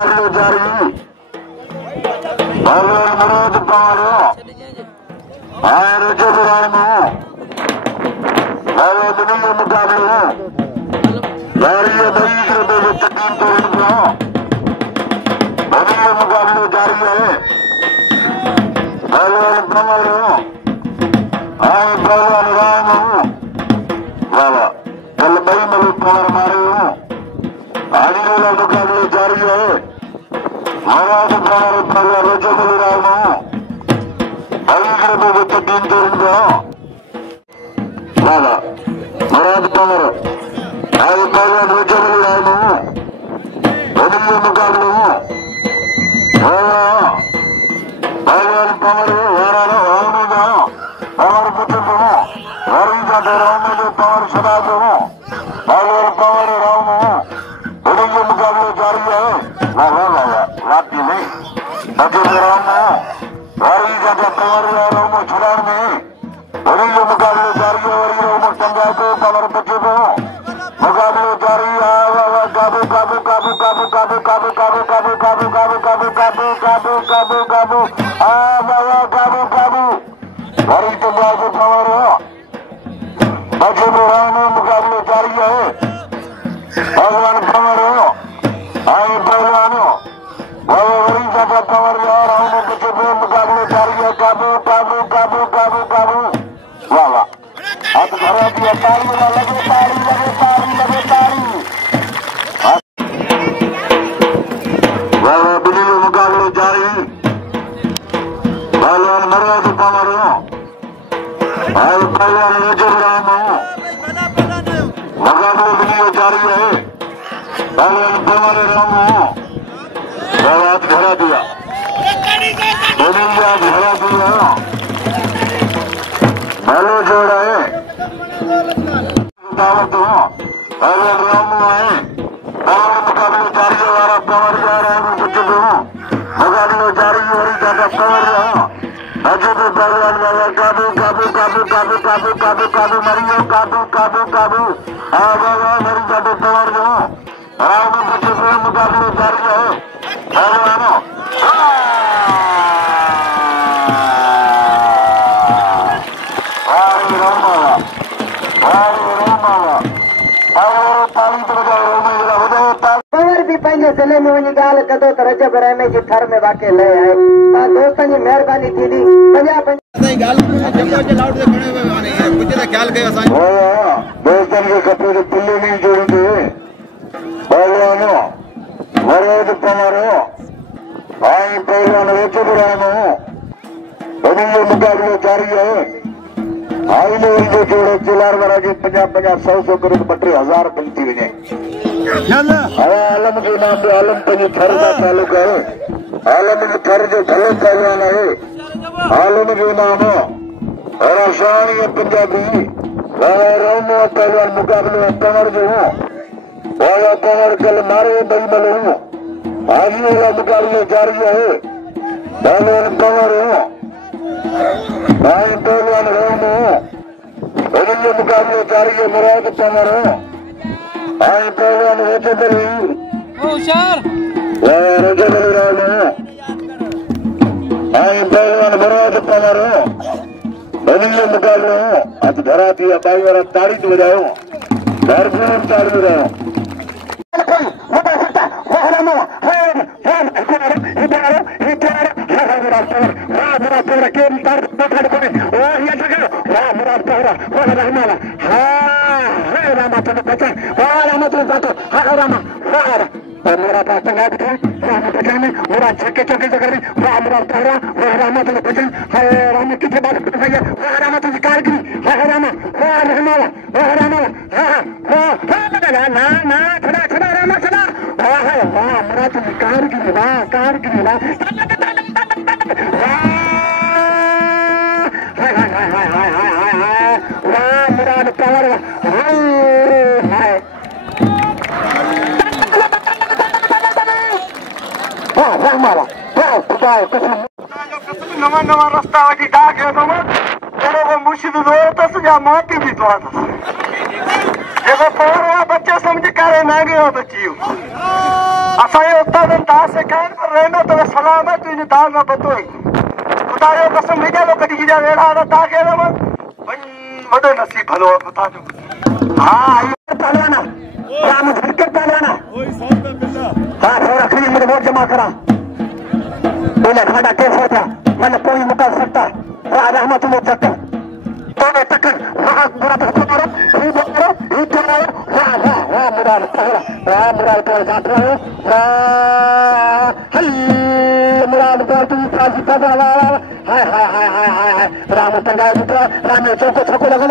जारी मुराद पारो आए रोजे बुरानो आए दुनिया मुकाबले जारी है भाई करते हुए तकीन तो इनको दुनिया मुकाबले जारी है आए पारो आए पहलवान राम वाला कल भाई मल पावर मारे हो आने वाला मुकाबले जारी है मुराद पारो पहला रोजे बुरानो तकीन तो इनको वाला मुराद पारो आए पहलवान रोजे बुरानो दुनिया मुकाबले पहलवान पारो वारानो वारनो पावर पुत्र वारी जाते राम जो पावर सदा दो पहलवान पारो राम दुनिया मुकाबले जारी है वाह वाह वाह राती नहीं अजय राम वारी जाते पावर राम छुड़ान में दुनिया मुकाबले जारी है वारी राम टंगा को पावर बच्चे को मुकाबले जारी है काबू काबू काबू काबू काबू काबू काबू काबू काबू काबू काबू काबू काबू काबू काबू बाबा काबू काबू वारी टंगा को पावर बच्चे राम मुकाबले जारी है भगवान पावर आए पहलवानो बाबा वारी जाता पावर राम बच्चे मुकाबले जारी है काबू काबू काबू काबू काबू वाह वाह अब घर दिया ताली लगे ताली लगे ताली लगे ताली वाह वाह दुनिया मुकाबले जारी पहलवान मुराद पारो आए पहलवान रोजे बुरानो मुकाबले दुनिया जारी है पहलवान पारो राम बात घरा दिया दुनिया घरा दिया हेलो जोड़ा है दावत हो पहलवान राम आए पहलवान मुकाबले जारी है वाला पावर जा रहा है कुछ भी मुकाबले जारी हो रही ज्यादा पावर रहा अजय तो पहलवान बाबा काबू काबू काबू काबू काबू काबू काबू मरियो काबू काबू काबू बाबा मरी जाते पावर जो राम बच्चे को मुकाबले जारी है पहलवानो जिले में वही गाल कदो तो रजब रहमे जी थर में वाके ले आए दोस्तन जी मेहरबानी थी दी दोस्तन के कपड़े तो पुल्ले नहीं जोड़ते पहलवानो मुराद पारो आए पहलवान रोजे बुरानो दुनिया मुकाबले जारी है आई में उनके जोड़े चिलार वाला के 50-50 100 करोड़ बटे 1000 बनती वजे आलम के नाम पे आलम पंजी थर का तालुक है आलम के थर जो भले पहलवान है आलम के नाम और आसान ये पंजाबी राम पहलवान मुकाबले कमर जो हूँ वाला कमर कल मारे बई मलो आज वाला मुकाबले जारी है पहलवान कमर हूँ भाई पहलवान राम दुनिया मुकाबले जारी है मुराद कमर हूँ आए पहलवान रोजे बली रोजे बली राम आए पहलवान मुराद पारो दुनिया मुकाबले हो आज धरा दिया बाई वाला ताड़ी तो बजाओ भरपूर ताड़ी बजाओ मेरा पास तंगा था बचन में मेरा छक्के चौके से कर वाह मेरा पहरा वाह रामा तो बचन हाय राम कितने बार भैया वाह रामा तो कारगिरी हाय रामा वाह रहमाला वाह रामाला वाह ना ना खड़ा खड़ा रामा खड़ा वाह वाह मेरा तो कारगिरी वाह कारगिरी वाह हाय हाय हाय हाय हाय हाय हाय वाह मेरा पावर हाय हाय नवा नवा रास्ता वठी डाक है तो वो मुर्शिद तो सजा माटी भी तो देखो पोर बच्चे समझ करे ना गयो बच्ची असा मुरादन दास से कहन पर रहना तो सलाम है तू इन दाल में बतोई खुदा यो कसम मिले लो कदी जा वेड़ा दा ताके रे मन वडो नसीब भलो बता दो हां ये पहलवाना राम झटके पहलवाना ओए साहब बिल्ला हां थोड़ा खरी मुझे वोट जमा करा बोले खाड़ा केस होता मन कोई मुका सकता रहमत मुझ सकता तो तक हां बुरा तो करो ये करो हां मुराद पर जात रहे हल मुराद पर तू काजी पदा हाय हाय हाय हाय हाय राम तंगा पुत्र राम चौको लगो